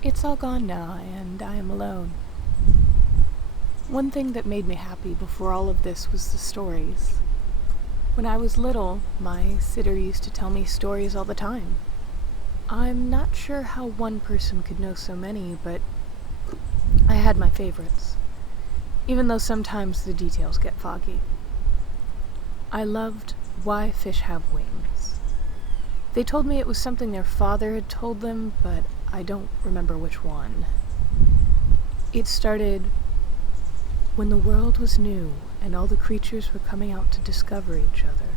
It's all gone now, and I am alone. One thing that made me happy before all of this was the stories. When I was little, my sitter used to tell me stories all the time. I'm not sure how one person could know so many, but I had my favorites, even though sometimes the details get foggy. I loved Why Fish Have Wings. They told me it was something their father had told them, but I don't remember which one. It started when the world was new and all the creatures were coming out to discover each other.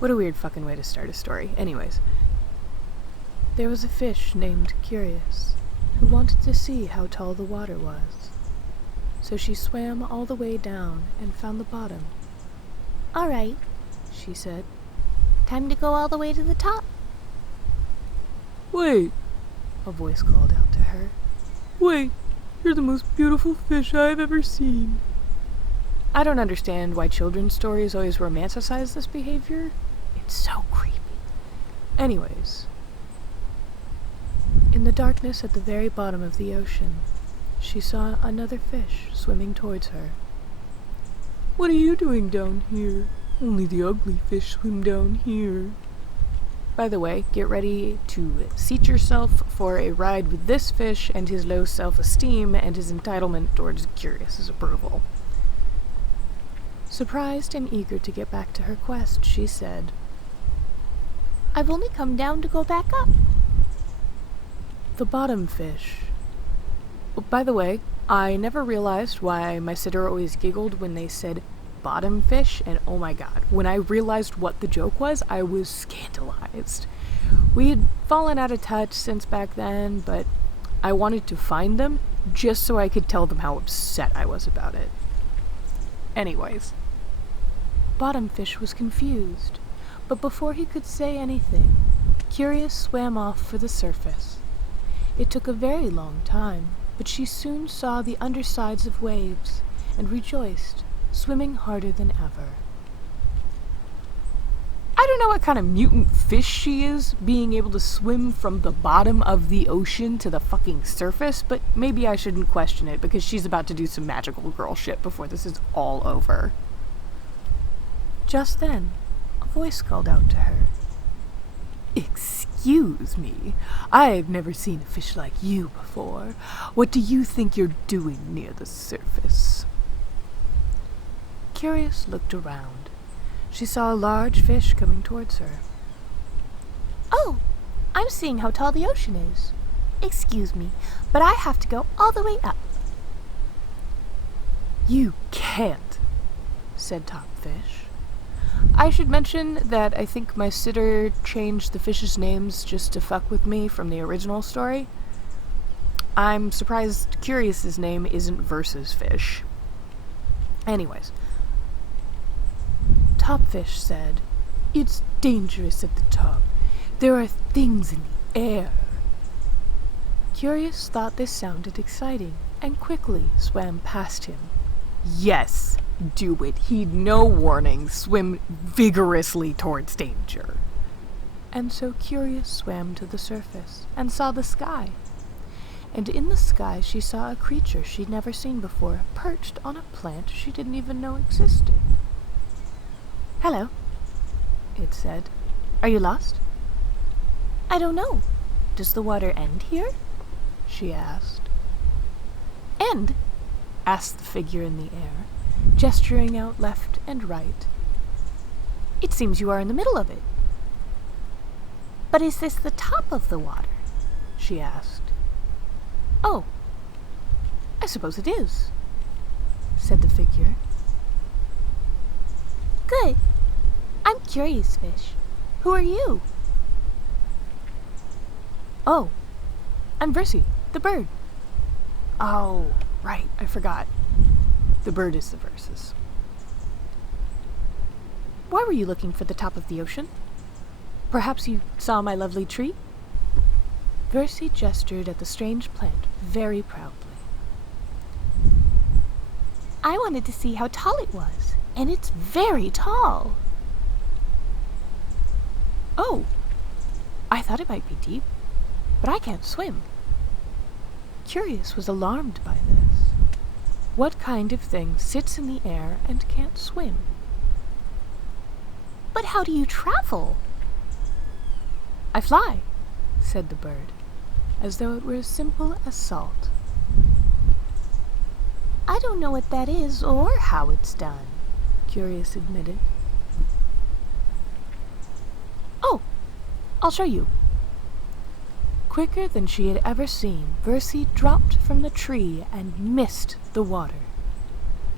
What a weird fucking way to start a story. Anyways, there was a fish named Curious who wanted to see how tall the water was. So she swam all the way down and found the bottom. "All right," she said. "Time to go all the way to the top." "Wait," a voice called out to her. "Wait, you're the most beautiful fish I've ever seen." I don't understand why children's stories always romanticize this behavior. It's so creepy. Anyways, in the darkness at the very bottom of the ocean, she saw another fish swimming towards her. "What are you doing down here? Only the ugly fish swim down here." By the way, get ready to seat yourself for a ride with this fish and his low self-esteem and his entitlement towards Curious's approval. Surprised and eager to get back to her quest, she said, "I've only come down to go back up." The bottom fish. By the way, I never realized why my sitter always giggled when they said bottom fish, and oh my god, when I realized what the joke was, I was scandalized. We had fallen out of touch since back then, but I wanted to find them just so I could tell them how upset I was about it. Anyways, bottom fish was confused, but before he could say anything, Curious swam off for the surface. It took a very long time, but she soon saw the undersides of waves and rejoiced, swimming harder than ever. I don't know what kind of mutant fish she is, being able to swim from the bottom of the ocean to the fucking surface, but maybe I shouldn't question it because she's about to do some magical girl shit before this is all over. Just then, a voice called out to her. "Excuse me, I've never seen a fish like you before. What do you think you're doing near the surface?" Curious looked around. She saw a large fish coming towards her. "Oh, I'm seeing how tall the ocean is. Excuse me, but I have to go all the way up." "You can't," said Top Fish. I should mention that I think my sitter changed the fish's names just to fuck with me from the original story. I'm surprised Curious's name isn't Versus Fish. Anyways, Top Fish said, "It's dangerous at the top. There are things in the air." Curious thought this sounded exciting and quickly swam past him. Yes, do it. Heed no warning. Swim vigorously towards danger. And so Curious swam to the surface and saw the sky. And in the sky she saw a creature she'd never seen before, perched on a plant she didn't even know existed. "Hello," it said. "Are you lost?" "I don't know. "Does the water end here?" she asked. "End?" asked the figure in the air, gesturing out left and right. "It seems you are in the middle of it." "But is this the top of the water?" she asked. "Oh, I suppose it is," said the figure. "Good. I'm Curious Fish. Who are you?" "Oh, I'm Versi, the bird." "Oh, right, I forgot. The bird is the Versus." "Why were you looking for the top of the ocean? Perhaps you saw my lovely tree?" Versi gestured at the strange plant very proudly. "I wanted to see how tall it was, and it's very tall." "Oh, I thought it might be deep, but I can't swim." Curious was alarmed by this. What kind of thing sits in the air and can't swim? But how do you travel? I fly, said the bird, as though it were as simple as salt. I don't know what that is or how it's done, Curious admitted. Oh, I'll show you. Quicker than she had ever seen, Versi dropped from the tree and missed the water,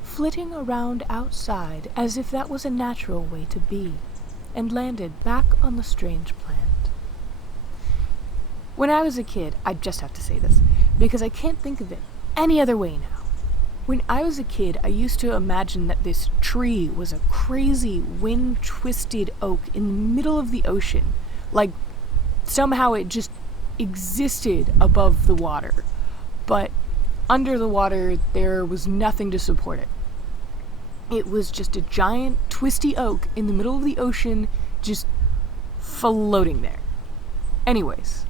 flitting around outside as if that was a natural way to be, and landed back on the strange plant. When I was a kid, I just have to say this, because I can't think of it any other way now. When I was a kid, I used to imagine that this tree was a crazy, wind-twisted oak in the middle of the ocean. Like, somehow it just existed above the water. But under the water, there was nothing to support it. It was just a giant, twisty oak in the middle of the ocean, just floating there. Anyways,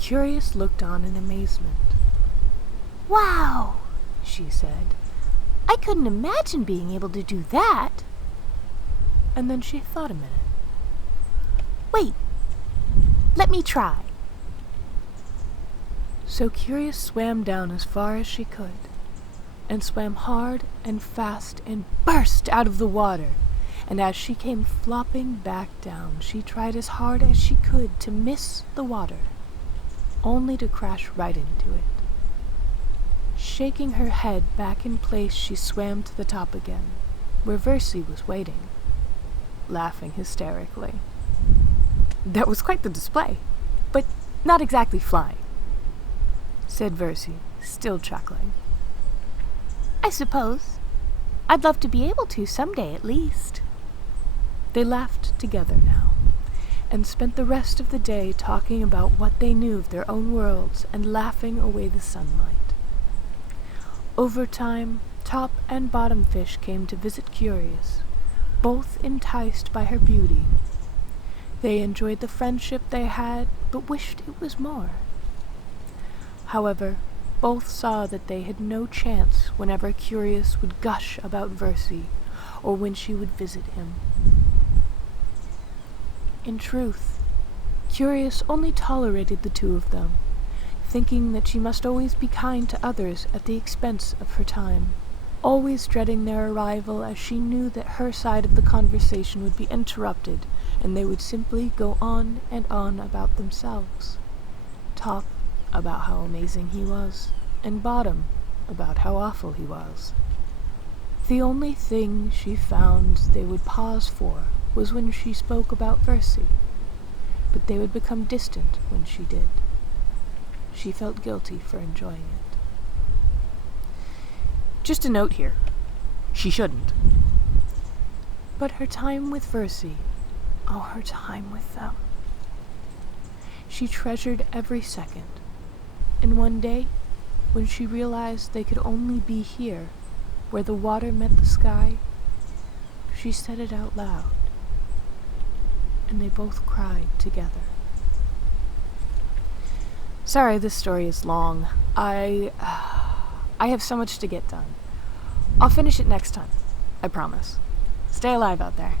Curious looked on in amazement. Wow, she said, I couldn't imagine being able to do that. and then she thought a minute. Wait, let me try. So Curious swam down as far as she could, and swam hard and fast and burst out of the water, and as she came flopping back down, she tried as hard as she could to miss the water, only to crash right into it. Shaking her head back in place, she swam to the top again, where Versi was waiting, laughing hysterically. That was quite the display, but not exactly flying, said Versi, still chuckling. I suppose. I'd love to be able to someday at least. They laughed together now, and spent the rest of the day talking about what they knew of their own worlds and laughing away the sunlight. Over time, top and bottom fish came to visit Curious, both enticed by her beauty. They enjoyed the friendship they had, but wished it was more. However, both saw that they had no chance whenever Curious would gush about Versi, or when she would visit him. In truth, Curious only tolerated the two of them, thinking that she must always be kind to others at the expense of her time, always dreading their arrival as she knew that her side of the conversation would be interrupted and they would simply go on and on about themselves. Top about how amazing he was, and bottom about how awful he was. The only thing she found they would pause for was when she spoke about Versi, but they would become distant when she did. She felt guilty for enjoying it. Just a note here. She shouldn't. But her time with Versi, oh, her time with them. She treasured every second. And one day, when she realized they could only be here, where the water met the sky, she said it out loud. And they both cried together. Sorry, this story is long. I have so much to get done. I'll finish it next time. I promise. Stay alive out there.